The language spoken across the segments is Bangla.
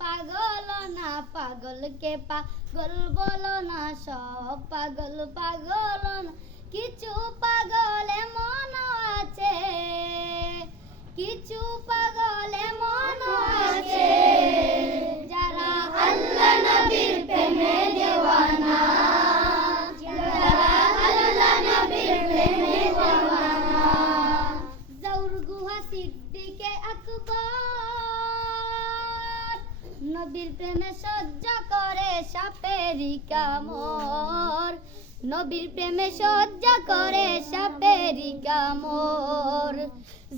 পাগল না পাগলকে পাগল বলো না সব পাগল পাগল না কিছু পাগল এমন আছে কিছু পাগল এমন আছে যারা আল্লাহ নবীর প্রেমে দেওয়ানা যারা আল্লাহ নবীর প্রেমে দেওয়ানা জাউর গুহা সিদ্দিকে আকবর নবীর প্রেমে সহ্য করে সাপেরি কামড় নবীর প্রেমে সহ্য করে সাপেরি কামড়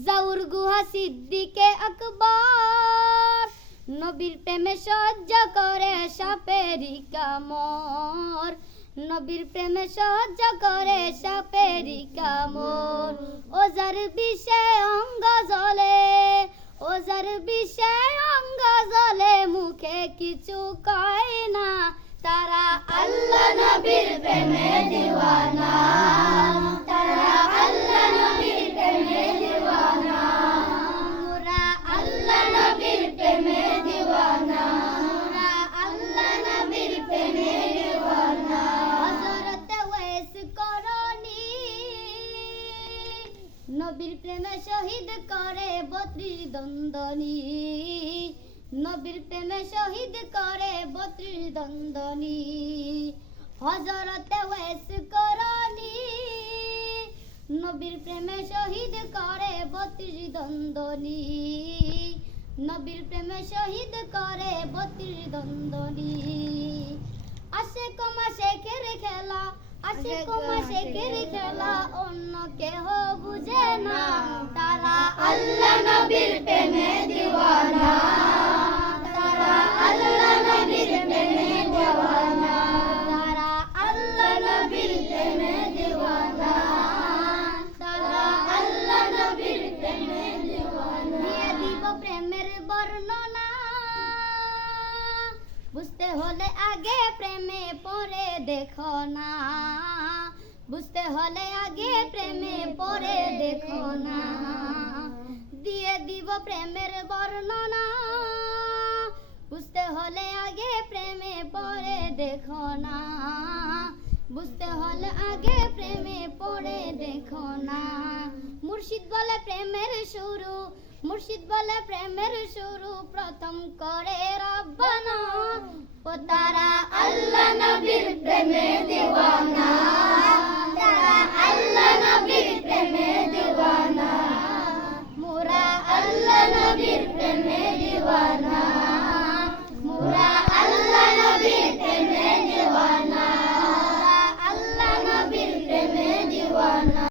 জাউর গুহা সিদ্দিকে আকবর নবীর প্রেমে সহ্য করে সাপেরি কামড় নবীর প্রেমে সহ্য করে সাপেরি কামড় ওজার বিষে অঙ্গ জ্বলে ওজার বিষে অঙ্গ জ্বলে মুখে কিছু কয় না তারা আল্লাহ নবীর প্রেমে দিওয়ানা তারা আল্লাহ নবীর প্রেমে দিওয়ানা মোরা আল্লাহ নবীর প্রেমে দিওয়ানা মোরা আল্লাহ নবীর প্রেমে দিওয়ানা হযরত ওয়াইস করনি নবীর প্রেমে শহীদ করে 32 দন্দনি নবীর প্রেমে শহীদ করে 32 দন্দনি হযরত ওয়াইস করনি নবীর প্রেমে শহীদ করে 32 দন্দনি নবীর প্রেমে শহীদ করে 32 দন্দনি আশিক মাশিকের খেলা আশিক মাশিকের খেলা অন্য কেহ বুঝে না তারা আল্লাহ নবীর প্রেমে দিওয়ানা তারা আল্লাহ নবীর প্রেমে দিওয়ানা তারা আল্লাহ নবীর প্রেমে দিওয়ানা তারা আল্লাহ নবীর প্রেমে দিওয়ানা দিয়ে দিব প্রেমের বর্ণনা বুঝতে হলে আগে প্রেমে পড়ে দেখো না বুঝতে হলে আগে প্রেমে পড়ে দেখো না দিয়ে দিব প্রেমের বর্ণনা বুঝতে হলে আগে প্রেমে পড়ে দেখো না বুঝতে হলে আগে প্রেমে পড়ে দেখো না মুর্শিদ বলে প্রেমের শুরু মুর্শিদ বলে প্রেমের শুরু প্রথম করে রব্বানা ও তারা আল্লাহ নবীর প্রেমে দিওয়ানা